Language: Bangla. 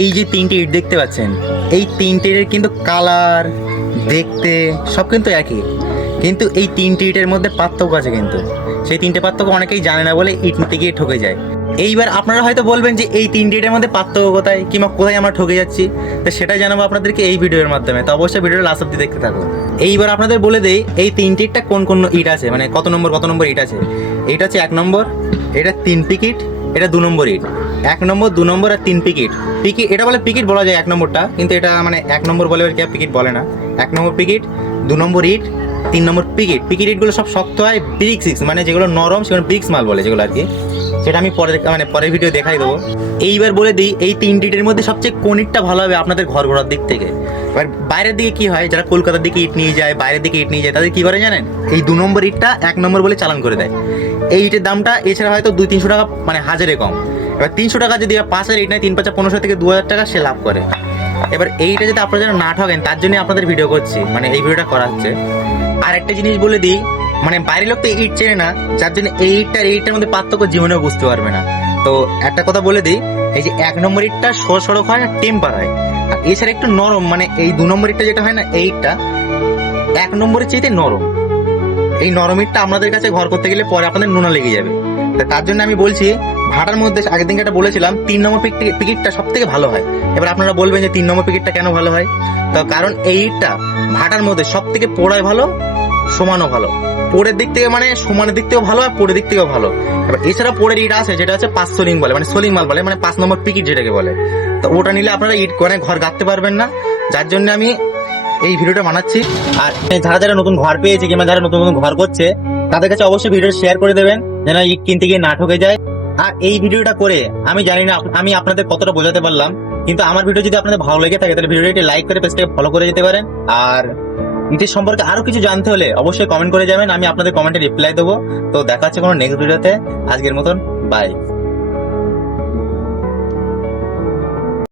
এই যে তিনটে ইট দেখতে পাচ্ছেন, এই তিনটে ইটের কিন্তু কালার দেখতে সব কিন্তু একই, কিন্তু এই তিনটে ইটের মধ্যে পার্থক্য আছে। কিন্তু সেই তিনটে পার্থক্য অনেকেই জানে না বলে ইট নিতে গিয়ে ঠকে যায়। এইবার আপনারা হয়তো বলবেন যে এই তিনটে ইটের মধ্যে পার্থক্য কোথায়, কিংবা কোথায় আমরা ঠকে যাচ্ছি, তো সেটাই জানাবো আপনাদেরকে এই ভিডিওর মাধ্যমে। তো অবশ্যই ভিডিওটা লাস্ট অব্দি দেখতে থাকুন। এইবার আপনাদের বলে দেই এই তিনটে ইটটা কোন কোন ইট আছে, মানে কত নম্বর ইট আছে। এইটা হচ্ছে 1 নম্বর, এটা 3 পিকিট, এটা 2 নম্বর ইট। 1 নম্বর, 2 নম্বর আর 3 পিকিট। এটা বলে পিকিট বলা যায় 1 নম্বরটা, কিন্তু এটা মানে 1 নম্বর বলে কি পিকিট বলে না। 1 নম্বর পিকিট, 2 নম্বর ইট, 3 নম্বর পিকিট। ইটগুলো সব শক্ত হয়, ব্রিক্স, মানে যেগুলো নরম সেগুলো ব্রিক্স মাল বলে যেগুলো আর কি। সেটা আমি পরের ভিডিও দেখাই দেবো। এইবার বলে দিই এই 3 ইটের মধ্যে সবচেয়ে কোন ইটটা ভালো হবে আপনাদের ঘর ঘোরার দিক থেকে। এবার বাইরের দিকে কি হয়, যারা কলকাতার দিকে ইট নিয়ে যায়, বাইরের দিকে ইট নিয়ে যায়, তাদের কি করে জানেন, এই 2 নম্বর ইটটা 1 নম্বর বলে চালান করে দেয়। এই ইটের দামটা এছাড়া হয়তো 200-300 টাকা, মানে হাজারে কম। এবার 300 টাকা যদি 5-এর ইট নেয়, 3-5-1500 থেকে 2000 টাকা সে লাভ করে। এবার এইটা যদি আপনারা যেন না ঠকেন, তার জন্য আপনাদের ভিডিও করছি, মানে এই ভিডিওটা করা হচ্ছে। আর একটা জিনিস বলে দিই, মানে বাইরের লোক তো ইট চেনে না, যার জন্য এই ইটটার মধ্যে পার্থক্য জীবনেও বুঝতে পারবে না। তো একটা কথা বলে দিই, এই যে 1 নম্বর ইটটা সড়ক হয় না, টেম্পার হয়। আর এছাড়া একটু নরম, মানে এই 2 নম্বর ইটটা যেটা হয় না, এই ইটটা 1 নম্বরের চাইতে নরম। এই নরম ইটটা আপনাদের কাছে ঘর করতে গেলে পরে আপনাদের নোনা লেগে যাবে। তার জন্য আমি বলছি, ভাটার মধ্যে আগের দিন একটা বলেছিলাম 3 নম্বর পিকিটটা সব থেকে ভালো হয়। এবার আপনারা বলবেন যে 3 নম্বর পিকিটটা কেন ভালো হয়, তো কারণ এই ইটটা ভাটার মধ্যে সব থেকে পোড়ায় ভালো, সমানও ভালো। পোড়ের দিক থেকে মানে সমানের দিক থেকেও ভালো, আর পোড়ের দিক থেকেও ভালো। এবার এছাড়া পোড়ের ইট আছে যেটা হচ্ছে 5 সোলিং বলে, মানে সোলিং মাল বলে, মানে 5 নম্বর পিকিট যেটাকে বলে। তো ওটা নিলে আপনারা ইট করে ঘর গাঁথতে পারবেন না, যার জন্য আমি এই ভিডিওটা বানাচ্ছি। আর যারা নতুন ঘর পেয়েছে কিংবা যারা নতুন ঘর করছে, তাদের কাছে অবশ্যই ভিডিওটা শেয়ার করে দেবেন, যেন ইট কিনতে গিয়ে না ঠকে যায়। আর এই ভিডিওটা করে আমি জানি না আমি আপনাদের কতটা বোঝাতে পারলাম, কিন্তু আমার ভিডিও যদি আপনাদের ভালো লেগে থাকে তাহলে ভিডিওটি লাইক করে পেজটাকে ফলো করে যেতে পারেন। আর ইটের সম্পর্কে আরো কিছু জানতে হলে অবশ্যই কমেন্ট করে যাবেন, আমি আপনাদের কমেন্টে রিপ্লাই দেবো। তো দেখা হচ্ছে কোনো নেক্সট ভিডিওতে। আজকের মতন বাই।